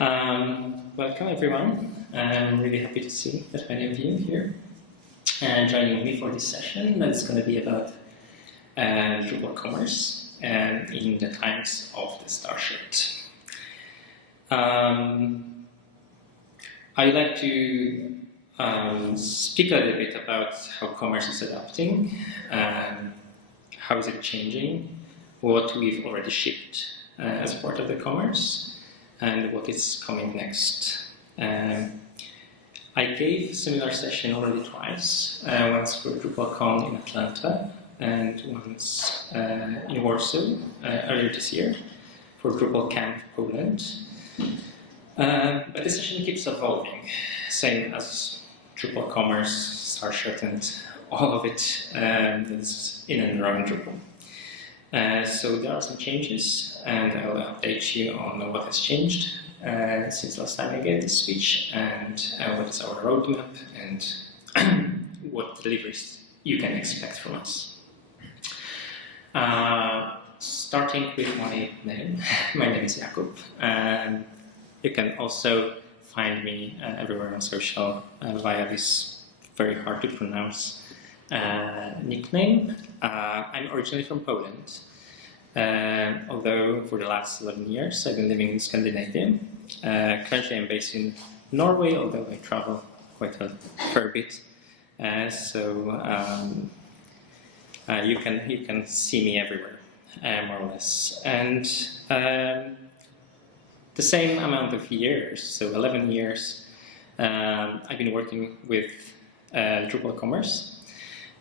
Welcome everyone. I'm really happy to see that many of you here and joining me for this session that's going to be about Drupal Commerce in the times of the Starshot. I'd like to speak a little bit about how commerce is adapting, how is it changing, what we've already shipped as part of the commerce, and what is coming next. I gave a similar session already twice, once for DrupalCon in Atlanta and once in Warsaw earlier this year for Drupal Camp Poland. But the session keeps evolving, same as Drupal Commerce, Starshot, and all of it that's in and around Drupal. So there are some changes, and I will update you on what has changed since last time I gave this speech, and what is our roadmap, and what deliveries you can expect from us. Starting with my name. My name is Jakub. You can also find me everywhere on social via this very hard to pronounce nickname. I'm originally from Poland, although for the last 11 years I've been living in Scandinavia. Currently I'm based in Norway, although I travel quite a fair bit. You can see me everywhere, more or less. And the same amount of years, so 11 years, I've been working with Drupal Commerce.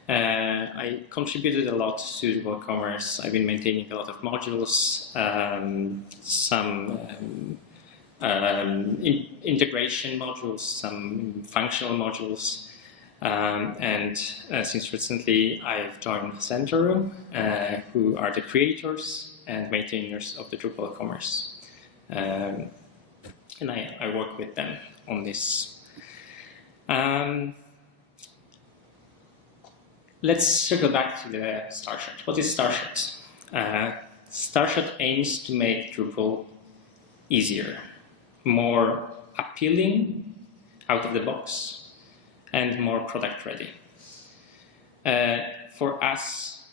I contributed a lot to Drupal Commerce. I've been maintaining a lot of modules, some integration modules, some functional modules, and since recently I've joined Centro, who are the creators and maintainers of the Drupal Commerce. And I work with them on this. Let's circle back to the Starshot. What is Starshot? Starshot aims to make Drupal easier, more appealing out of the box, and more product ready. For us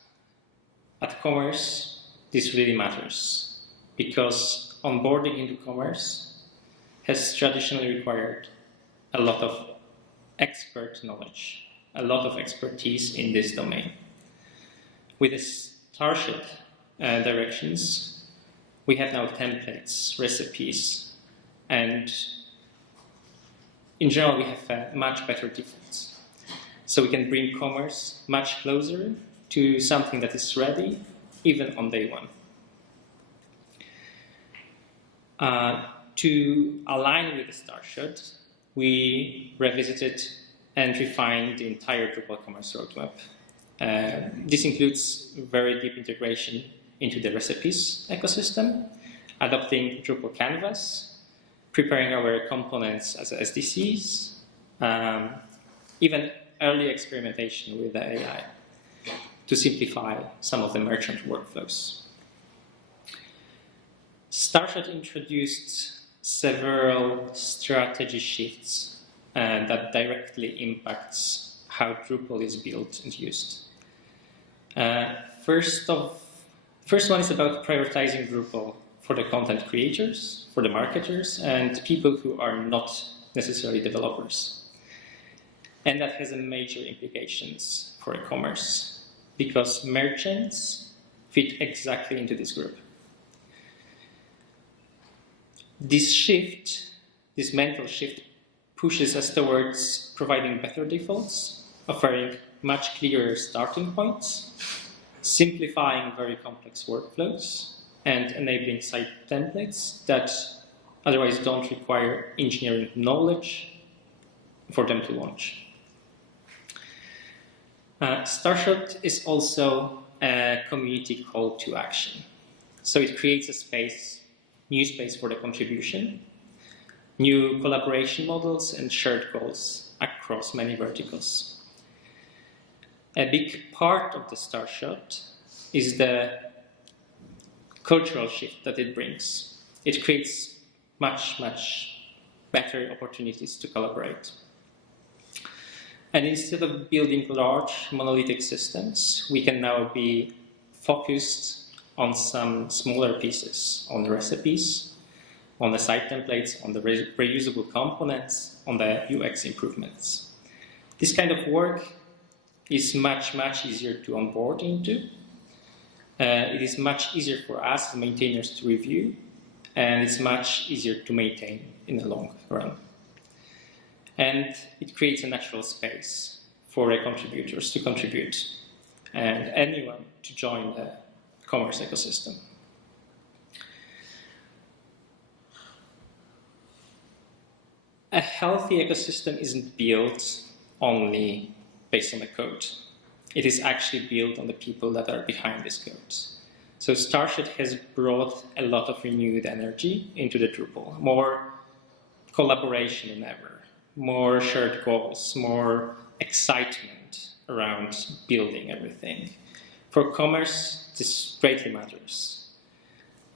at Commerce, this really matters because onboarding into Commerce has traditionally required a lot of expert knowledge, a lot of expertise in this domain. With the Starshot directions, we have now templates, recipes, and in general we have much better defaults. So we can bring commerce much closer to something that is ready, even on day one. To align with the Starshot, we revisited and refined the entire Drupal Commerce roadmap. This includes very deep integration into the recipes ecosystem, adopting Drupal Canvas, preparing our components as SDCs, even early experimentation with the AI to simplify some of the merchant workflows. Starshot introduced several strategy shifts that directly impacts how Drupal is built and used. First one is about prioritizing Drupal for the content creators, for the marketers, and people who are not necessarily developers. And that has major implications for e-commerce because merchants fit exactly into this group. This shift, this mental shift, pushes us towards providing better defaults, offering much clearer starting points, simplifying very complex workflows, and enabling site templates that otherwise don't require engineering knowledge for them to launch. Starshot is also a community call to action. So it creates a space, new space for the contribution, new collaboration models, and shared goals across many verticals. A big part of the Starshot is the cultural shift that it brings. It creates much better opportunities to collaborate. And instead of building large monolithic systems, we can now be focused on some smaller pieces, on the recipes, on the site templates, on the reusable components, on the UX improvements. This kind of work is much easier to onboard into. It is much easier for us as maintainers to review, and it's much easier to maintain in the long run. And it creates a natural space for contributors to contribute and anyone to join the commerce ecosystem. A healthy ecosystem isn't built only based on the code. It is actually built on the people that are behind this code. So Starshot has brought a lot of renewed energy into the Drupal, more collaboration than ever, more shared goals, more excitement around building everything. For commerce, this greatly matters.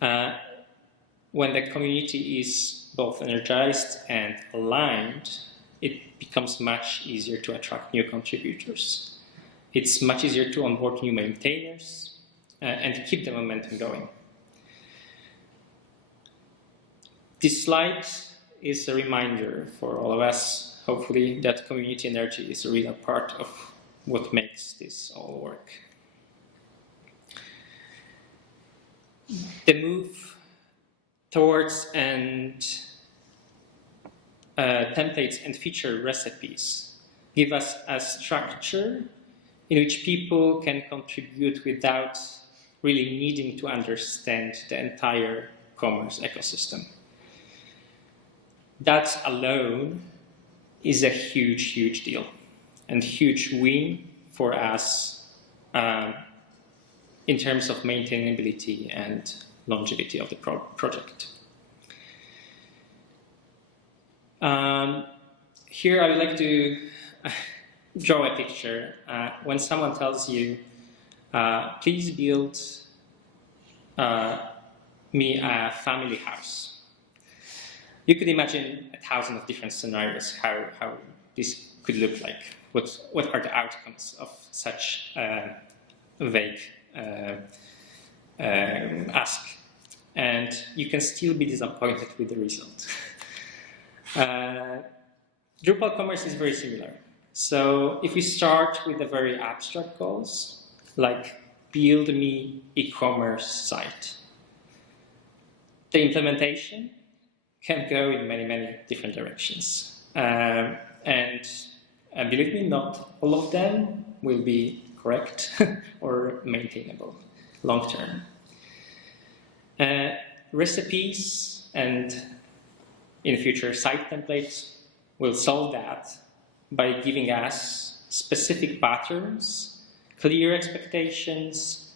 When the community is both energized and aligned, it becomes much easier to attract new contributors. It's much easier to onboard new maintainers and keep the momentum going. This slide is a reminder for all of us, hopefully, that community energy is a real part of what makes this all work. The move towards templates and feature recipes give us a structure in which people can contribute without really needing to understand the entire commerce ecosystem. That alone is a huge deal and huge win for us in terms of maintainability and longevity of the project. Here I would like to draw a picture. When someone tells you, please build me a family house, you could imagine 1,000 of different scenarios how this could look like. What are the outcomes of such vague ask? And you can still be disappointed with the result. Drupal Commerce is very similar. So if we start with the very abstract goals, like build me e-commerce site, the implementation can go in many different directions. And believe me, not all of them will be correct or maintainable long term. Recipes and in future site templates will solve that by giving us specific patterns, clear expectations,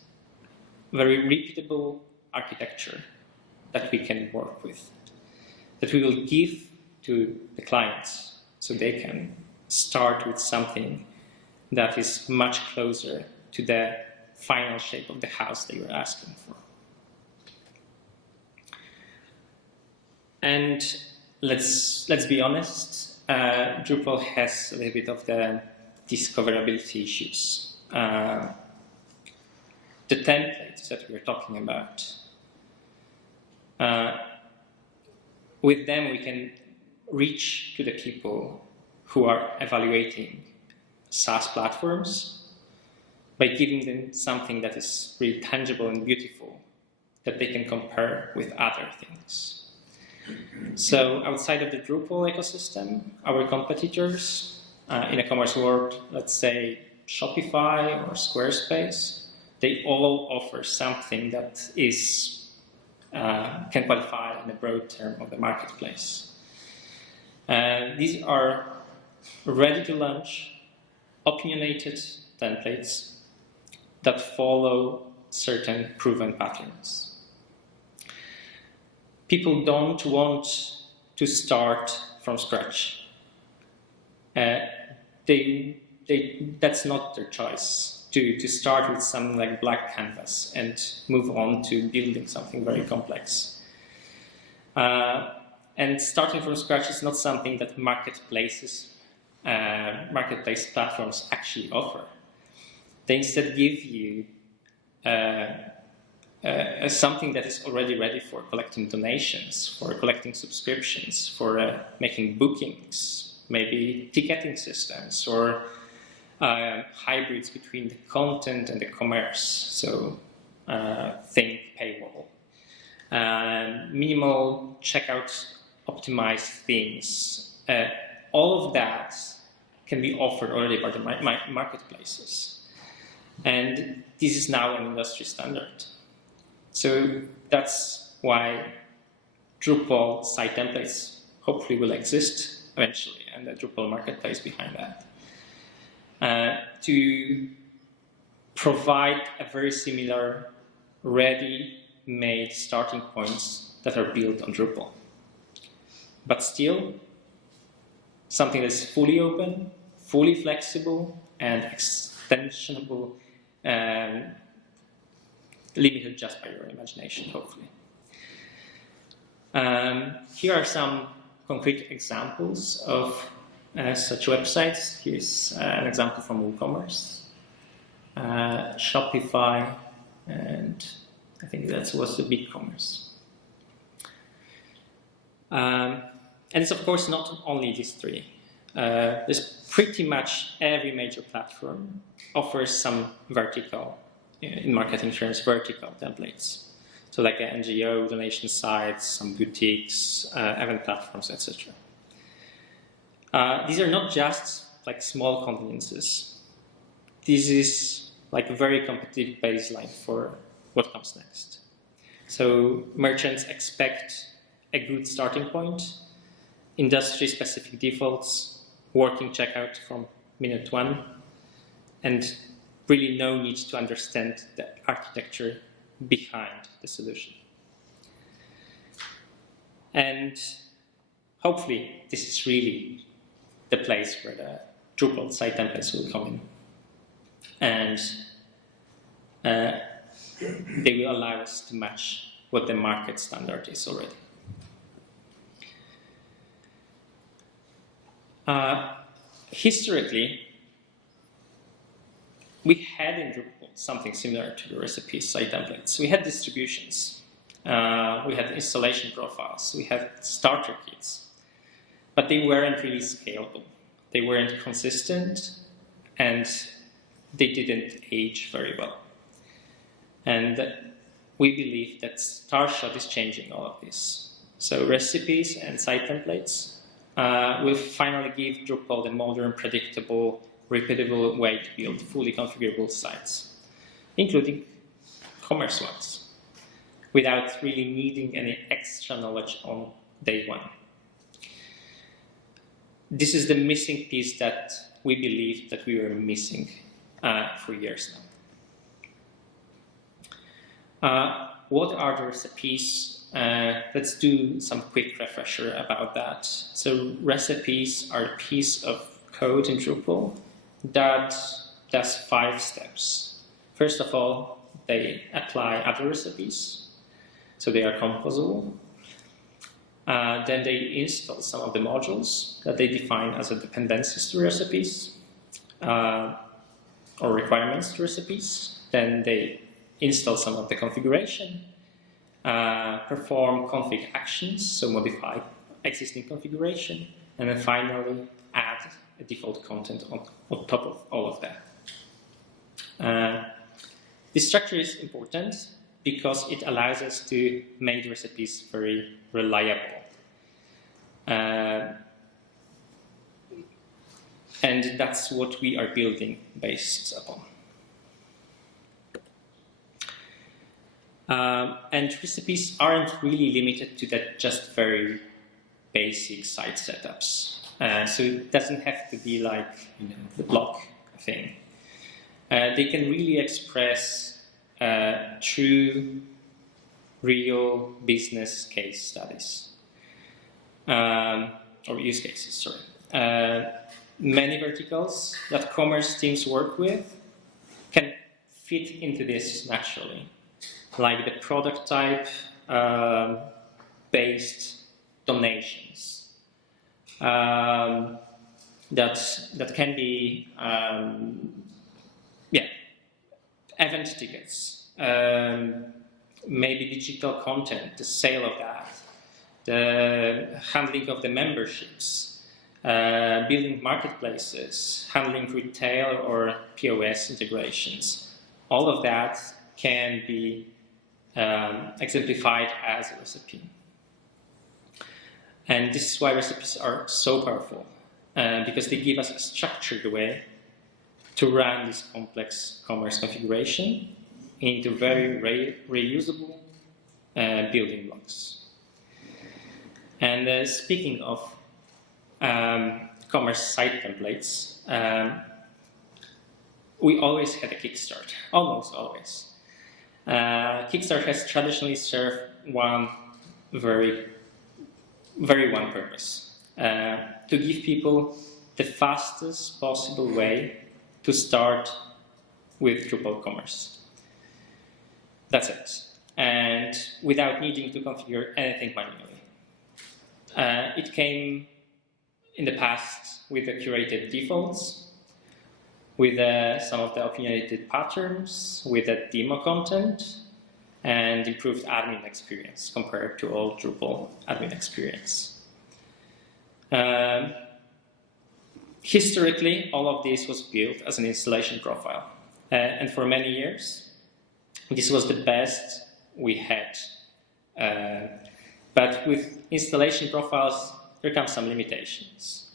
very repeatable architecture that we can work with, that we will give to the clients so they can start with something that is much closer to the final shape of the house they were asking for. And let's be honest, Drupal has a little bit of the discoverability issues. The templates that we're talking about, with them we can reach to the people who are evaluating SaaS platforms by giving them something that is really tangible and beautiful that they can compare with other things. So outside of the Drupal ecosystem, our competitors in a commerce world, let's say Shopify or Squarespace, they all offer something that is can qualify in a broad term of the marketplace. These are ready to launch, opinionated templates that follow certain proven patterns. People don't want to start from scratch. That's not their choice, to start with something like blank canvas and move on to building something very complex. And starting from scratch is not something that marketplace platforms actually offer. They instead give you something that is already ready for collecting donations, for collecting subscriptions, for making bookings, maybe ticketing systems, or hybrids between the content and the commerce. So think paywall. Minimal checkout optimized themes. All of that can be offered already by the marketplaces. And this is now an industry standard. So that's why Drupal site templates hopefully will exist eventually, and the Drupal marketplace behind that. To provide a very similar ready-made starting points that are built on Drupal. But still, something that's fully open, fully flexible, and extensionable, limited just by your imagination, hopefully. Here are some concrete examples of such websites. Here's an example from eCommerce, Shopify, and I think that was the BigCommerce. And it's of course not only these three. There's pretty much every major platform offers some vertical, in marketing terms, vertical templates. So like NGO, donation sites, some boutiques, event platforms, etc. These are not just like small conveniences. This is like a very competitive baseline for what comes next. So merchants expect a good starting point, industry-specific defaults, working checkout from minute one, and really no need to understand the architecture behind the solution. And hopefully this is really the place where the Drupal site templates will come in. And they will allow us to match what the market standard is already. Historically, we had in Drupal something similar to the recipes site templates. We had distributions, we had installation profiles, we had starter kits, but they weren't really scalable. They weren't consistent, and they didn't age very well. And we believe that Starshot is changing all of this. So recipes and site templates will finally give Drupal the modern, predictable, repeatable way to build fully configurable sites, including commerce ones, without really needing any extra knowledge on day one. This is the missing piece that we believe that we were missing for years now. What are the recipes? Let's do some quick refresher about that. So recipes are a piece of code in Drupal that does 5 steps. First of all, they apply other recipes, so they are composable. Then they install some of the modules that they define as a dependencies to recipes or requirements to recipes. Then they install some of the configuration, perform config actions, so modify existing configuration, and then finally add a default content on top of all of that. This structure is important because it allows us to make the recipes very reliable. And that's what we are building based upon. And recipes aren't really limited to that just very basic site setups. So it doesn't have to be like the block thing. They can really express true, real business case studies. Or use cases, sorry. Many verticals that commerce teams work with can fit into this naturally, like the product type based donations. That can be event tickets, maybe digital content, the sale of that, the handling of the memberships, building marketplaces, handling retail or POS integrations. All of that can be exemplified as a recipe. And this is why recipes are so powerful, because they give us a structured way to run this complex commerce configuration into very reusable building blocks. And speaking of commerce site templates, we always had a Kickstart, almost always. Kickstart has traditionally served one very one purpose, to give people the fastest possible way to start with Drupal Commerce. That's it. And without needing to configure anything manually. It came in the past with the curated defaults, with some of the opinionated patterns, with the demo content, and improved admin experience compared to old Drupal admin experience. Historically, all of this was built as an installation profile. And for many years, this was the best we had. But with installation profiles, there come some limitations.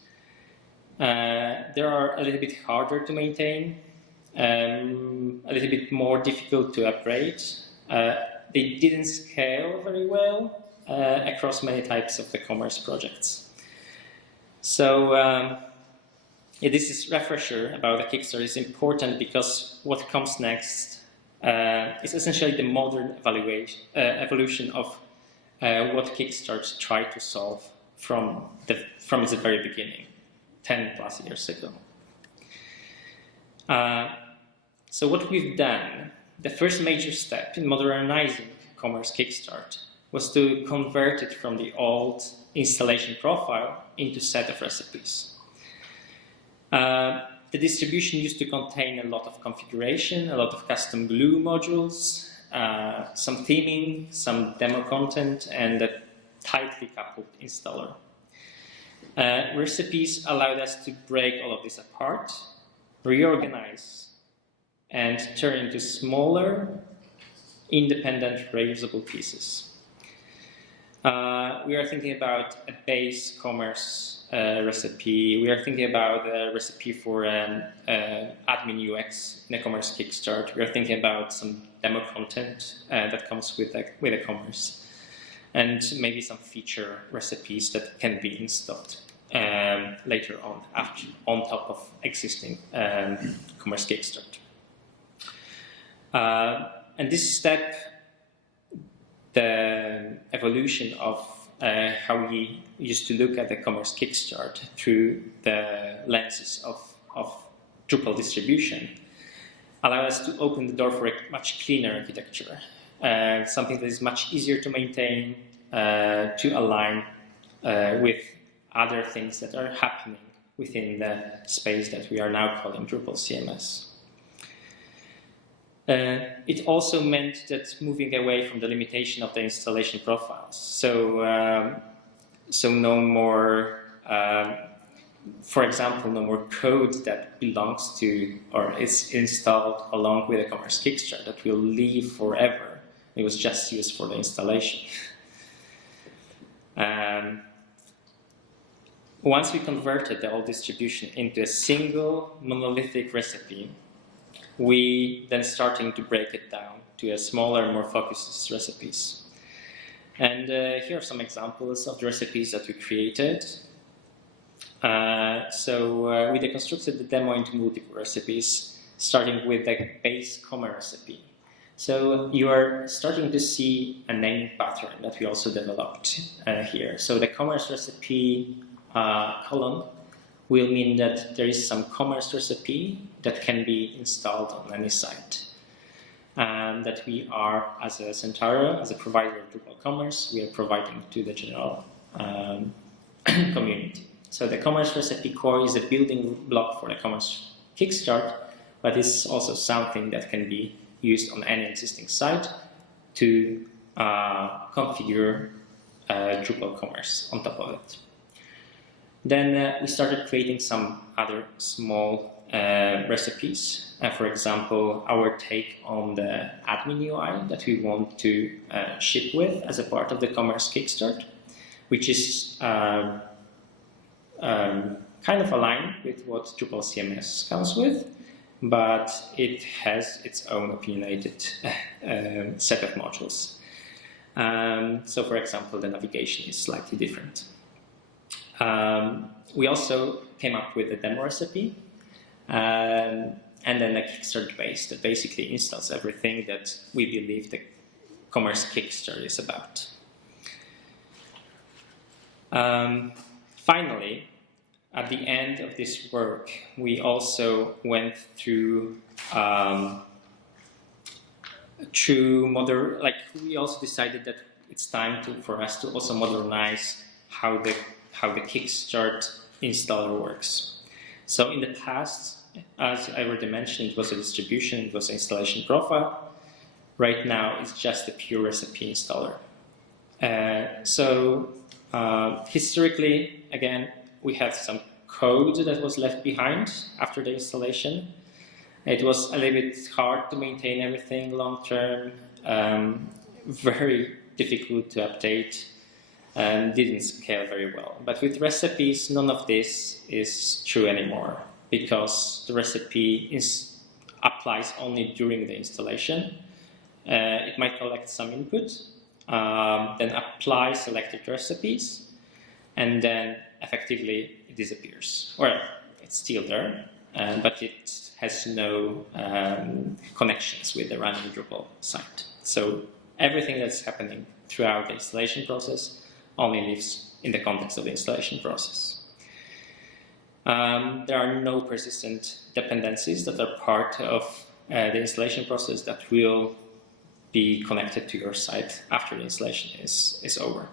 They are a little bit harder to maintain, a little bit more difficult to upgrade. They didn't scale very well across many types of the commerce projects. So this is refresher about the Kickstarter is important because what comes next is essentially the modern evolution of what Kickstarter tried to solve from its very beginning, 10 plus years ago. So what we've done, the first major step in modernizing Commerce Kickstart was to convert it from the old installation profile into a set of recipes. The distribution used to contain a lot of configuration, a lot of custom glue modules, some theming, some demo content, and a tightly coupled installer. Recipes allowed us to break all of this apart, reorganize, and turn into smaller, independent, reusable pieces. We are thinking about a base commerce recipe. We are thinking about a recipe for admin UX in a commerce Kickstart. We are thinking about some demo content that comes with a commerce, and maybe some feature recipes that can be installed later on top of existing commerce Kickstart. And this step, the evolution of how we used to look at the commerce Kickstart through the lenses of Drupal distribution, allow us to open the door for a much cleaner architecture, something that is much easier to maintain, to align with other things that are happening within the space that we are now calling Drupal CMS. It also meant that moving away from the limitation of the installation profiles. So no more, for example, no more code that belongs to or is installed along with a commerce Kickstart that will live forever. It was just used for the installation. Once we converted the old distribution into a single monolithic recipe, we then starting to break it down to a smaller, more focused recipes. And here are some examples of the recipes that we created. We deconstructed the demo into multiple recipes, starting with the base commerce recipe. So you are starting to see a naming pattern that we also developed here. So the commerce recipe column will mean that there is some commerce recipe that can be installed on any site. And that we are, as a Centauro, as a provider of Drupal Commerce, we are providing to the general community. So the commerce recipe core is a building block for the commerce kickstart, but it's also something that can be used on any existing site to configure Drupal Commerce on top of it. Then we started creating some other small recipes. For example, our take on the admin UI that we want to ship with as a part of the Commerce Kickstart, which is kind of aligned with what Drupal CMS comes with, but it has its own opinionated set of modules. So, for example, the navigation is slightly different. We also came up with a demo recipe and then a Kickstart base that basically installs everything that we believe the Commerce Kickstart is about. Finally, at the end of this work, we also went through we also decided that it's time for us to also modernize how the Kickstart installer works. So in the past, as I already mentioned, it was a distribution, it was an installation profile. Right now, it's just a pure recipe installer. Historically, again, we had some code that was left behind after the installation. It was a little bit hard to maintain everything long term, very difficult to update, and didn't scale very well. But with recipes, none of this is true anymore, because the recipe applies only during the installation. It might collect some input, then apply selected recipes, and then effectively it disappears. Well, it's still there, but it has no connections with the running Drupal site. So everything that's happening throughout the installation process only lives in the context of the installation process. There are no persistent dependencies that are part of the installation process that will be connected to your site after the installation is over.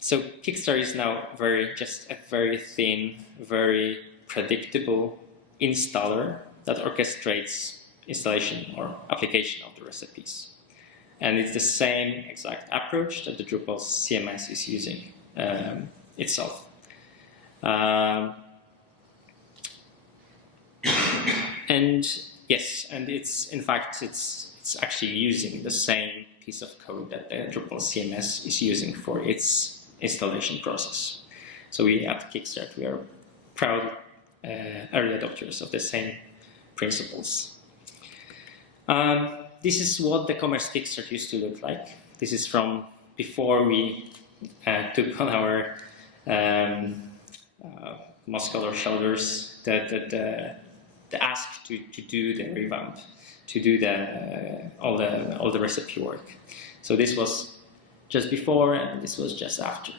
So Kickstart is now just a very thin, very predictable installer that orchestrates installation or application of the recipes. And it's the same exact approach that the Drupal CMS is using itself. And yes, and it's actually using the same piece of code that the Drupal CMS is using for its installation process. So we at Kickstart, we are proud early adopters of the same principles. This is what the Commerce Kickstart used to look like. This is from before we took on our muscular shoulders the ask to do the revamp, to do all the recipe work. So this was just before, and this was just after.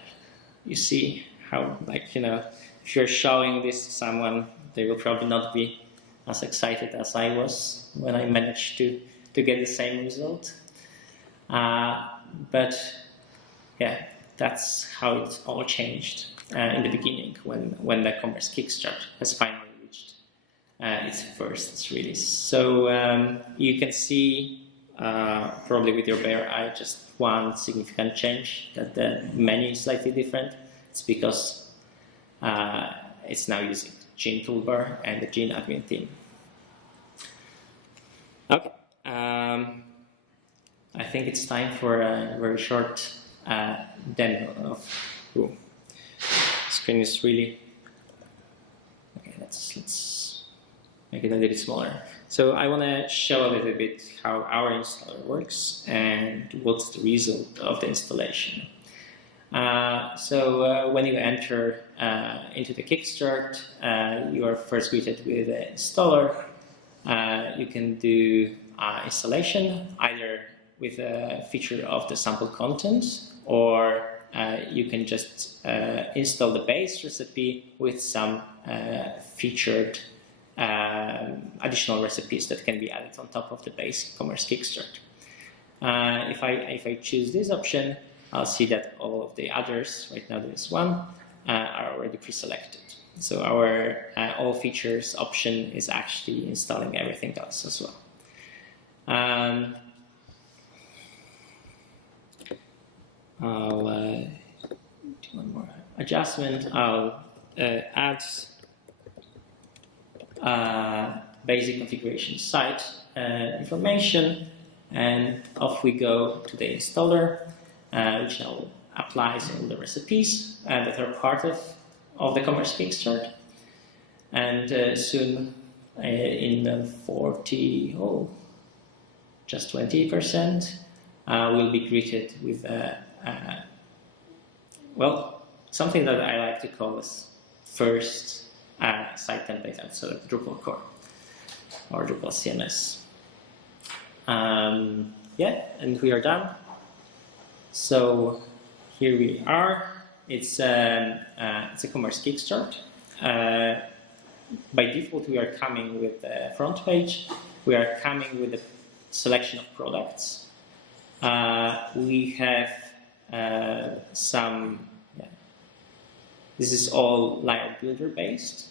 You see how, if you're showing this to someone, they will probably not be as excited as I was when I managed to get the same result. But yeah, that's how it all changed in the beginning when the Commerce Kickstart has finally reached its first release. So you can see probably with your bare eye just one significant change, that the menu is slightly different. It's because it's now using Gene toolbar and the Gene admin theme. Okay, I think it's time for a very short demo of. Ooh, the screen is really. Okay, let's make it a little bit smaller. So I want to show a little bit how our installer works and what's the result of the installation. So when you enter into the Kickstart, you are first greeted with the installer. You can do installation either with a feature of the sample content, or you can just install the base recipe with some featured additional recipes that can be added on top of the base Commerce Kickstart. If I choose this option, I'll see that all of the others, right now there is one, are already pre-selected. So our all features option is actually installing everything else as well. I'll do one more adjustment. I'll add basic configuration site information, and off we go to the installer, which now applies all the recipes that are part of the Commerce Kickstart. And soon in just 20%, we'll be greeted with well, something that I like to call as first site template outside of Drupal core or Drupal CMS. Yeah, and we are done. So here we are. It's a Commerce Kickstart. By default, we are coming with the front page. We are coming with a selection of products. We have this is all layout builder based.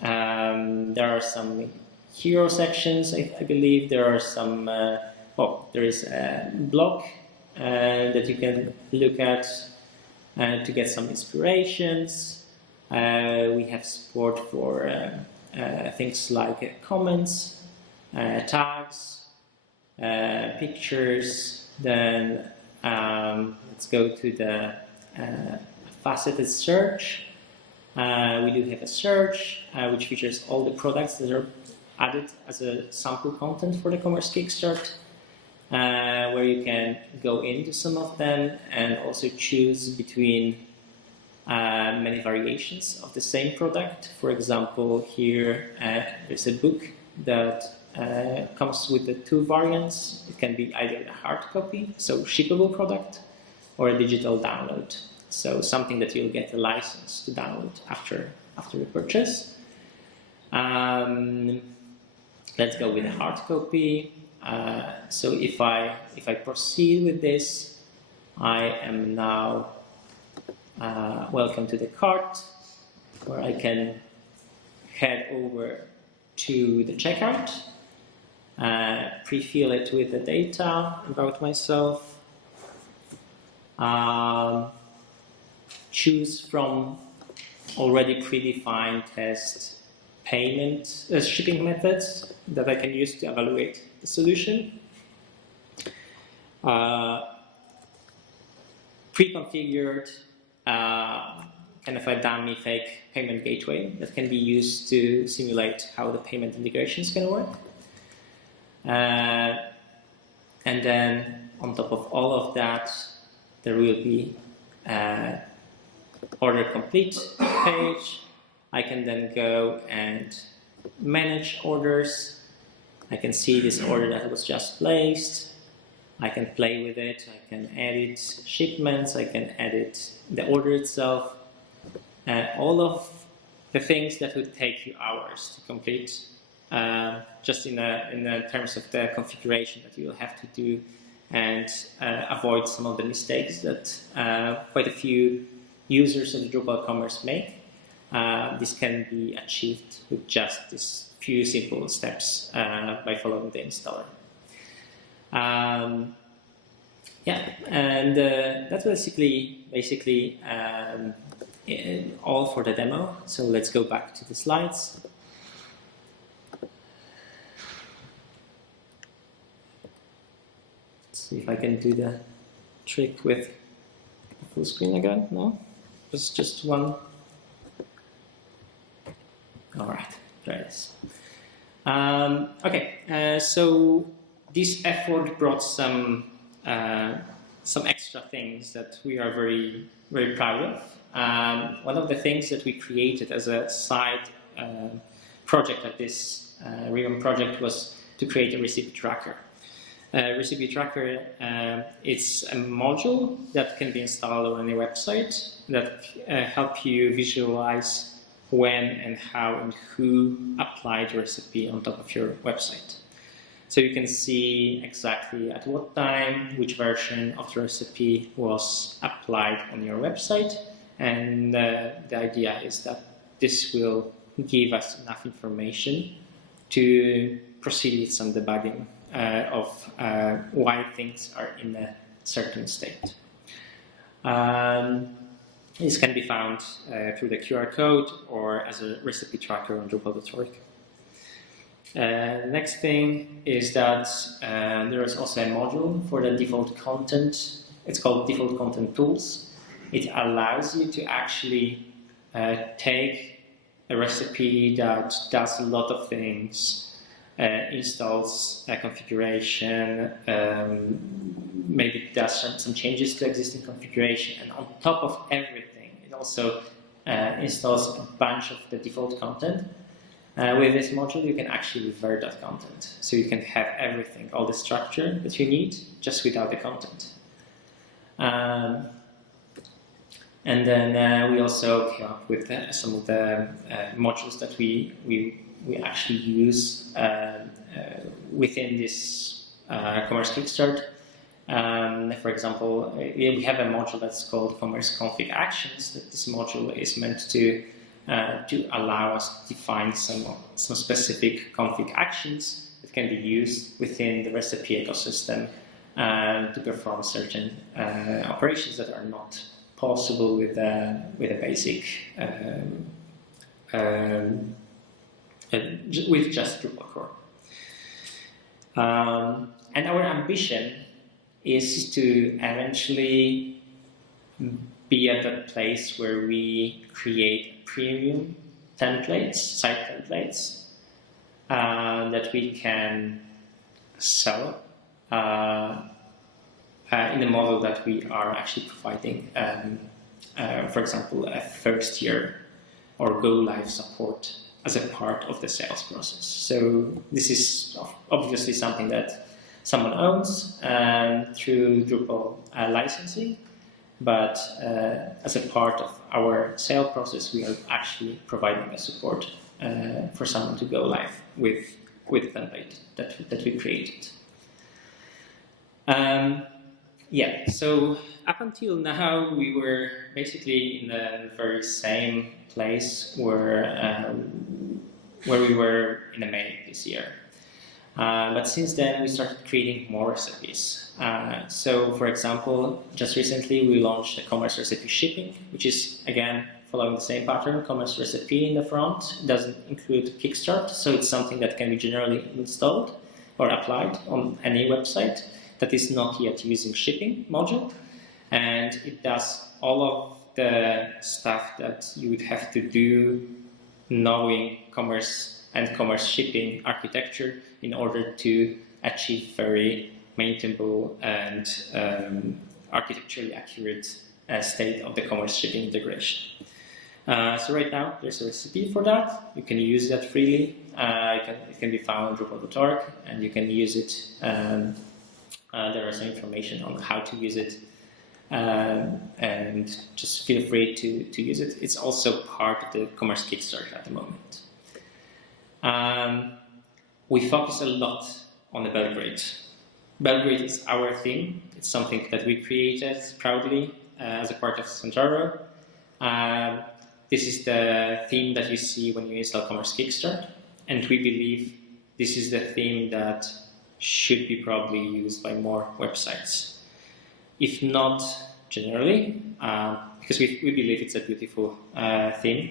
There are some hero sections, I believe. There are some, there is a blog that you can look at to get some inspirations. We have support for things like comments, tags, pictures. Then let's go to the faceted search. We do have a search which features all the products that are added as a sample content for the Commerce Kickstart, where you can go into some of them and also choose between many variations of the same product. For example, here there's a book that comes with the two variants. It can be either a hard copy, so shippable product, or a digital download, so something that you'll get a license to download after the purchase. Let's go with a hard copy. So if I proceed with this, I am now welcome to the cart, where I can head over to the checkout, pre-fill it with the data about myself, choose from already predefined test payment shipping methods that I can use to evaluate the solution. Pre-configured kind of a dummy fake payment gateway that can be used to simulate how the payment integrations can work. And then on top of all of that, there will be order complete page. I can then go and manage orders. I can see this order that was just placed. I can play with it. I can edit shipments. I can edit the order itself. All of the things that would take you hours to complete, just in terms of the configuration that you will have to do, and avoid some of the mistakes that quite a few users of the Drupal Commerce make. This can be achieved with just these few simple steps by following the installer. Yeah, and that's basically all for the demo. So let's go back to the slides. Let's see if I can do the trick with full screen again. No, it's just one. All right, there it is. Okay, so this effort brought some extra things that we are very, very proud of. One of the things that we created as a side project of this revamp project was to create a recipe tracker. Recipe tracker, it's a module that can be installed on any website that help you visualize when and how and who applied the recipe on top of your website. So you can see exactly at what time, which version of the recipe was applied on your website. And the idea is that this will give us enough information to proceed with some debugging of why things are in a certain state. This can be found through the QR code or as a recipe tracker on Drupal.org. Next thing is that there is also a module for the default content. It's called Default Content Tools. It allows you to actually take a recipe that does a lot of things, installs a configuration, maybe does some changes to existing configuration, and on top of everything, it also installs a bunch of the default content. With this module, you can actually revert that content. So you can have everything, all the structure that you need, just without the content. And then we also came up with some of the modules that we actually use within this Commerce Kickstart. For example, we have a module that's called Commerce Config Actions. This module is meant to allow us to define some specific config actions that can be used within the recipe ecosystem to perform certain operations that are not possible with a basic with just Drupal core. And our ambition is to eventually be at that place where we create premium templates, site templates that we can sell in the model that we are actually providing, for example, a first year or go live support as a part of the sales process. So this is obviously something that someone owns through Drupal licensing, but as a part of our sale process, we are actually providing a support for someone to go live with the template that we created. Yeah, so up until now, we were basically in the very same place where we were in May this year. But since then, we started creating more recipes. So, for example, just recently, we launched a commerce recipe shipping, which is, again, following the same pattern, commerce recipe in the front. It doesn't include Kickstart, so it's something that can be generally installed or applied on any website that is not yet using shipping module. And it does all of the stuff that you would have to do knowing commerce and commerce shipping architecture in order to achieve very maintainable and architecturally accurate state of the commerce shipping integration. So right now there's a recipe for that. You can use that freely. It can be found on Drupal.org, and you can use it. There is some information on how to use it, and just feel free to use it. It's also part of the Commerce Kickstart at the moment. We focus a lot on the Belgrade. Belgrade is our theme. It's something that we created proudly as a part of Centauro. This is the theme that you see when you install Commerce Kickstart, and we believe this is the theme that should be probably used by more websites, if not generally, because we believe it's a beautiful theme,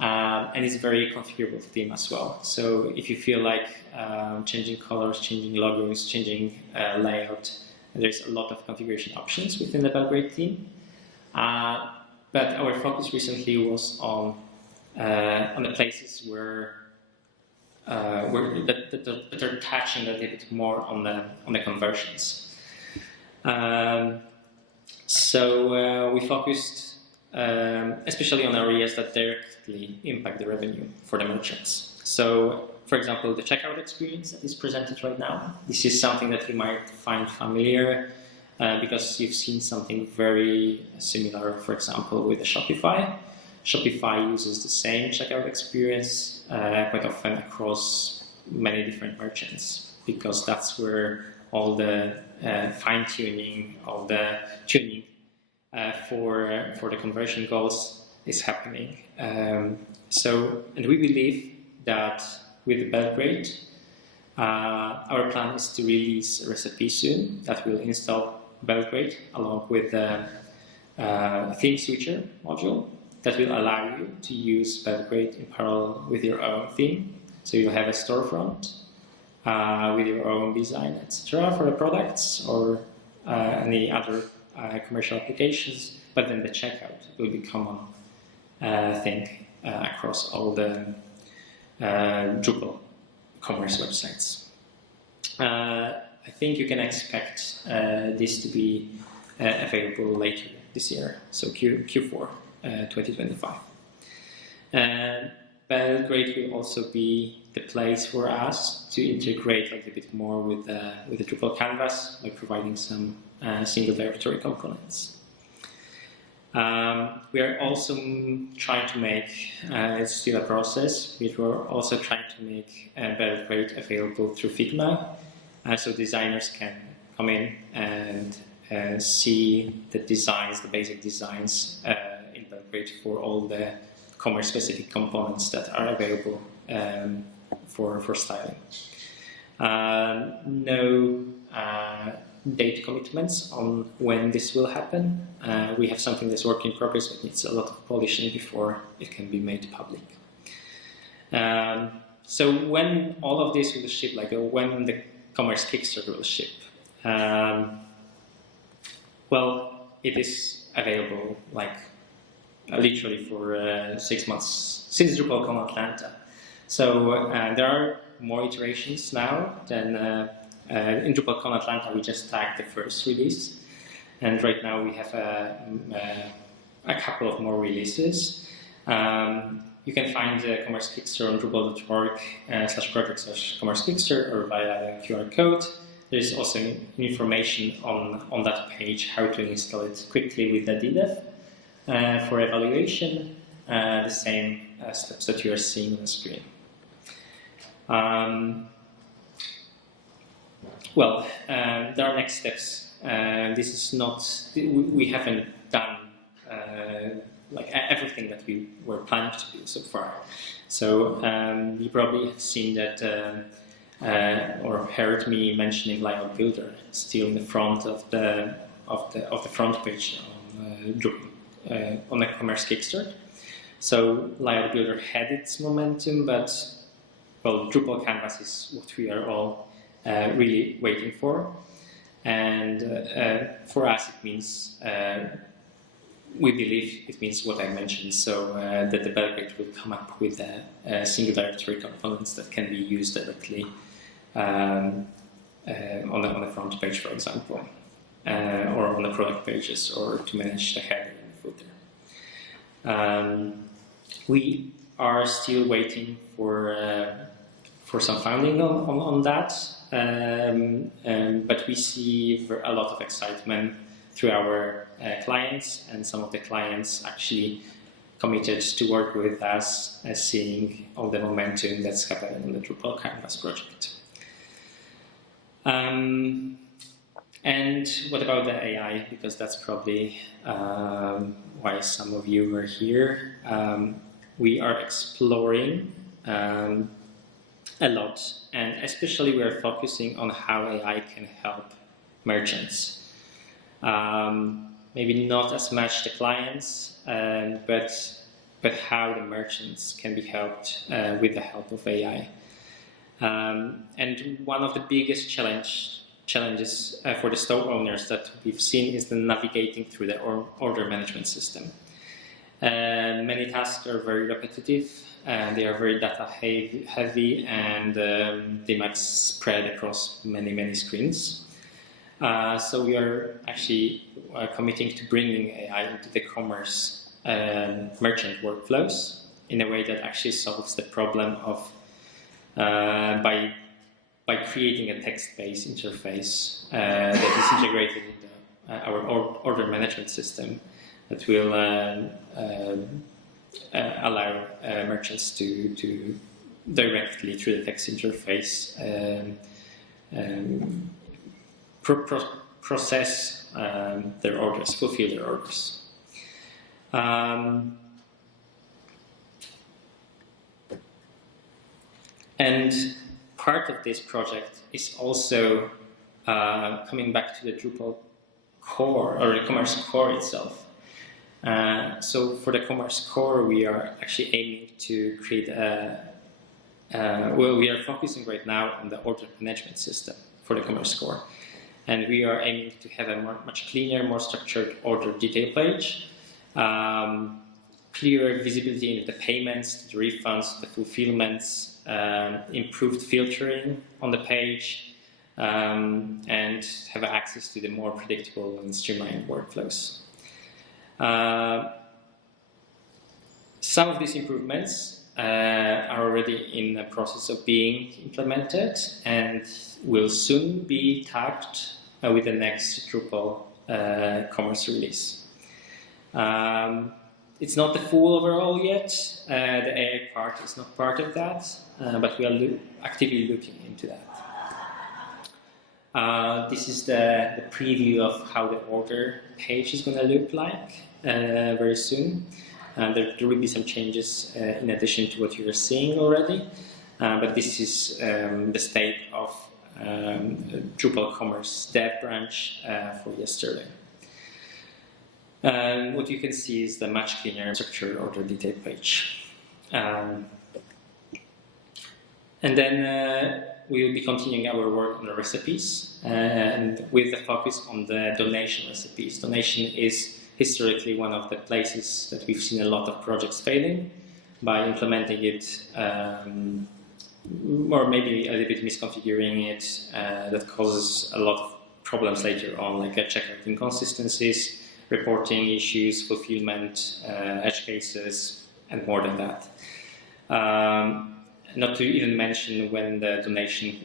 and it's a very configurable theme as well. So if you feel like changing colors, changing logos, changing layout, there's a lot of configuration options within the Belgrade theme. But our focus recently was on the places where that are touching a little bit more on the conversions. So we focused especially on areas that directly impact the revenue for the merchants. So, for example, the checkout experience that is presented right now. This is something that you might find familiar because you've seen something very similar, for example, with the Shopify. Shopify uses the same checkout experience quite often across many different merchants. because that's where all the fine-tuning, all the tuning for the conversion goals is happening. And we believe that with Belgrade, our plan is to release a recipe soon that will install Belgrade along with the theme switcher module that will allow you to use Belgrade in parallel with your own theme. So you'll have a storefront with your own design, etc. for the products or any other commercial applications, but then the checkout will be common thing across all the Drupal Commerce websites. I think you can expect this to be available later this year, so Q4 2025. Belgrade will also be the place for us to integrate a little bit more with the Drupal canvas by providing some single directory components. We are also trying to make, it's still a process, but we're also trying to make Belgrade available through Figma, so designers can come in and see the designs, the basic designs in Belgrade for all the commerce-specific components that are available for styling. No date commitments on when this will happen. We have something that's work in progress but needs a lot of polishing before it can be made public. So when all of this will ship, like when the Commerce Kickstarter will ship, well, it is available like literally for 6 months since DrupalCon Atlanta. So there are more iterations now than in DrupalCon Atlanta. We just tagged the first release, and right now we have a couple of more releases. You can find the Commerce Kickstarter on drupal.org/project/Commerce Kickstarter or via the QR code. There is also information on that page how to install it quickly with the DDEV for evaluation, the same steps that you are seeing on the screen. Well, there are next steps. This is not, we haven't done like everything that we were planning to do so far. So you probably have seen that or heard me mentioning Layout Builder still in the front of the front page on the Commerce Kickstarter. So Layout Builder had its momentum, but well, Drupal Canvas is what we are all really waiting for, and for us it means we believe it means what I mentioned, so that the Belgrade will come up with a single directory components that can be used directly on the front page, for example, or on the product pages, or to manage the header and the footer. We are still waiting for some funding on that, but we see a lot of excitement through our clients, and some of the clients actually committed to work with us, seeing all the momentum that's happening in the Drupal Canvas project. And what about the AI? Because that's probably why some of you are here. We are exploring a lot, and especially we are focusing on how AI can help merchants. Maybe not as much the clients, but how the merchants can be helped with the help of AI. And one of the biggest challenges for the store owners that we've seen is the navigating through the order management system. Many tasks are very repetitive, and they are very data heavy, and they might spread across many screens. So we are actually committing to bringing AI into the commerce merchant workflows in a way that actually solves the problem of by creating a text-based interface that is integrated into our order management system that will allow merchants to directly through the text interface process their orders, fulfill their orders. And part of this project is also coming back to the Drupal core, or the Commerce core itself. So for the Commerce core, we are actually aiming to create we are focusing right now on the order management system for the Commerce core. And we are aiming to have a much cleaner, more structured order detail page, clearer visibility into the payments, the refunds, the fulfillments, improved filtering on the page, and have access to the more predictable and streamlined workflows. Some of these improvements are already in the process of being implemented and will soon be tagged with the next Drupal Commerce release. It's not the full overall yet. The AI part is not part of that, but we are actively looking into that. This is the preview of how the order page is going to look like very soon. There will be some changes in addition to what you are seeing already, but this is the state of Drupal Commerce dev branch for yesterday. What you can see is the much cleaner structured order detail page. And then we will be continuing our work on the recipes, and with the focus on the donation recipes. Donation is historically one of the places that we've seen a lot of projects failing by implementing it, or maybe a little bit misconfiguring it, that causes a lot of problems later on, like checkout inconsistencies, reporting issues, fulfillment, edge cases, and more than that. Not to even mention when the donation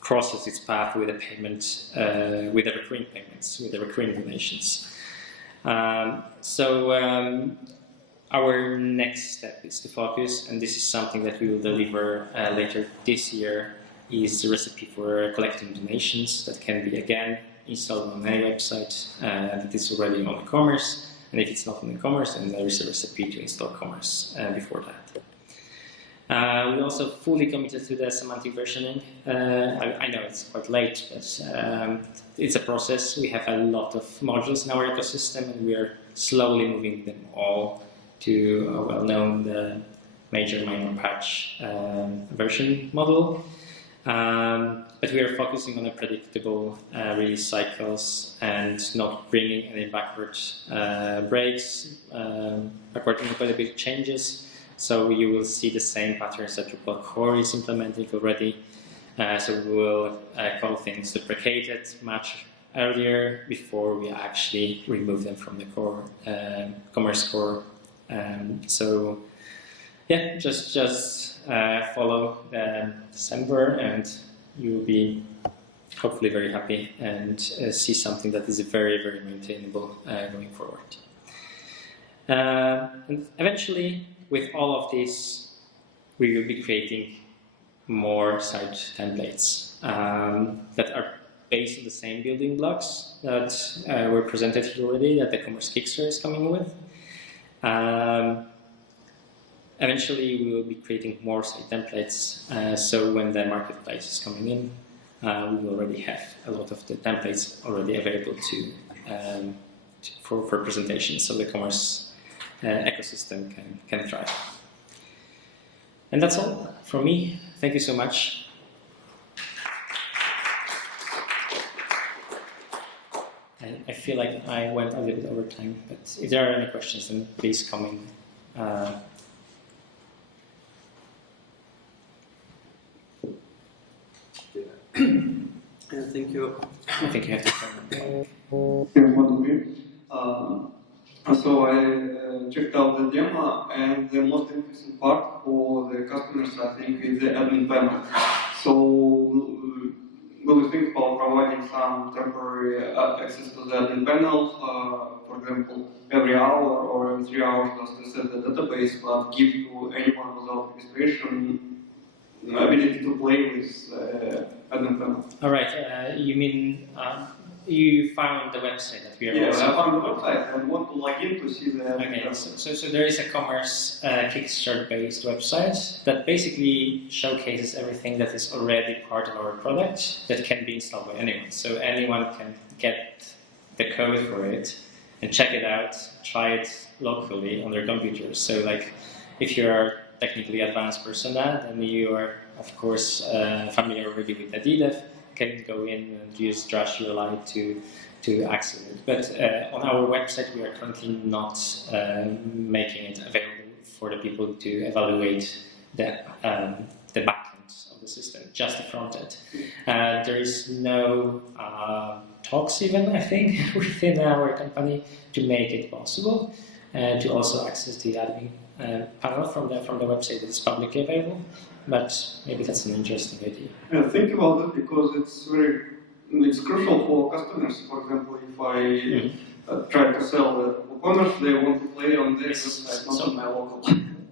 crosses its path with a payment, with the recurring payments, with the recurring donations. Our next step is to focus, and this is something that we will deliver later this year, is the recipe for collecting donations that can be again installed on any website that is already on eCommerce, and if it's not on eCommerce, then there is a recipe to install Commerce before that. We also fully committed to the semantic versioning. I know it's quite late, but it's a process. We have a lot of modules in our ecosystem, and we are slowly moving them all to a well-known major minor patch version model. But we are focusing on a predictable release cycles and not bringing any backward breaks, backward compatibility changes. So you will see the same patterns that Drupal core is implementing already. So we will call things deprecated much earlier before we actually remove them from the core, Commerce core. So yeah, just follow December, and you will be hopefully very happy and see something that is very, very maintainable going forward. And eventually, with all of this, we will be creating more site templates that are based on the same building blocks that were presented here already, that the Commerce Kickstarter is coming with. Eventually, we will be creating more site templates, so when the marketplace is coming in, we will already have a lot of the templates already available for presentation, so the Commerce ecosystem can thrive. And that's all from me. Thank you so much. I feel like I went a little bit over time, but if there are any questions, then please come in. Thank you. I think you have to come. So I checked out the demo, and the most interesting part for the customers, I think, is the admin panel. So will you think about providing some temporary access to the admin panel, for example, every hour or every 3 hours, just to set the database, but give you anyone without registration ability to play with admin panel. All right. You mean you found the website that we are Yeah, also. I found the website and want to log in to see the. Okay, so there is a commerce Kickstarter-based website that basically showcases everything that is already part of our product that can be installed by anyone. So anyone can get the code for it and check it out, try it locally on their computers. So like, if you are technically advanced person, then you are of course familiar already with ADDEV, can go in and use zaporylie to access it. But on our website, we are currently not making it available for the people to evaluate the backend of the system, just the front end. There is no talks even, I think, within our company to make it possible to also access the admin panel from the website that is publicly available. But maybe that's an interesting idea. Yeah, think about it because it's crucial for customers. For example, if I try to sell Drupal Commerce, they want to play on their website, not on my local.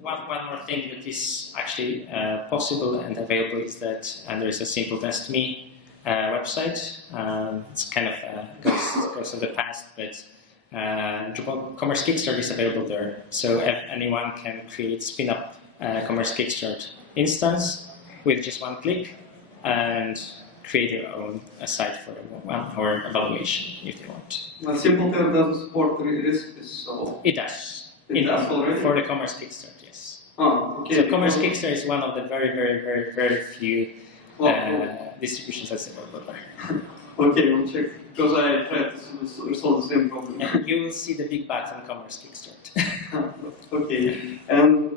One more thing that is actually possible and available is that there is a simple test me website. It's kind of goes of the past, but Drupal Commerce Kickstarter is available there. So if anyone can spin up Commerce Kickstarter instance with just one click and create your own site for 1 hour evaluation if they want. A simple test doesn't support recipes, so. It does. It does already? For the Commerce Kickstarter, yes. Oh, okay. So Commerce Kickstarter is one of the very few distributions that's available there. Okay, we'll check, because I tried to solve the same problem. Yeah, you will see the big button Commerce Kickstarter. Okay, and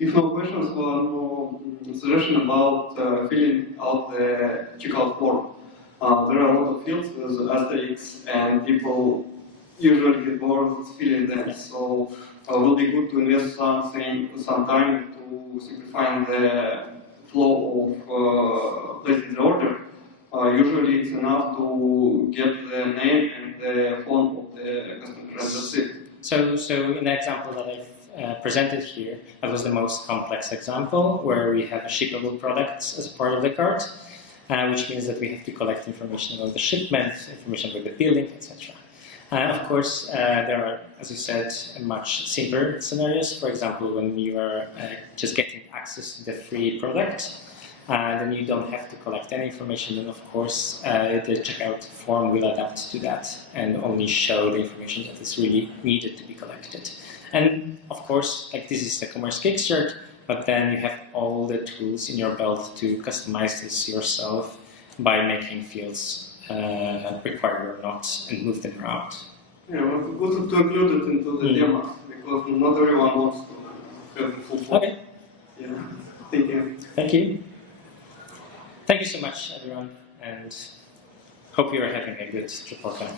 if no questions or no suggestion about filling out the checkout form, there are a lot of fields with asterisks and people usually get bored filling them. So it will be good to invest some time to simplify the flow of placing the order. Usually it's enough to get the name and the phone of the customer, and that's it. So in the example that I've presented here, that was the most complex example where we have shippable products as a part of the cart, which means that we have to collect information about the shipment, information about the billing, etc. Of course, there are, as you said, much simpler scenarios. For example, when you are just getting access to the free product, then you don't have to collect any information. Then, of course, the checkout form will adapt to that and only show the information that is really needed to be collected. And of course, like this is the Commerce Kickstarter, but then you have all the tools in your belt to customize this yourself by making fields required or not and move them around. Yeah, well, good to include it into the demo because not everyone wants to have the full form. Okay. Yeah. Thank you. Thank you. Thank you so much, everyone, and hope you are having a good Drupal time.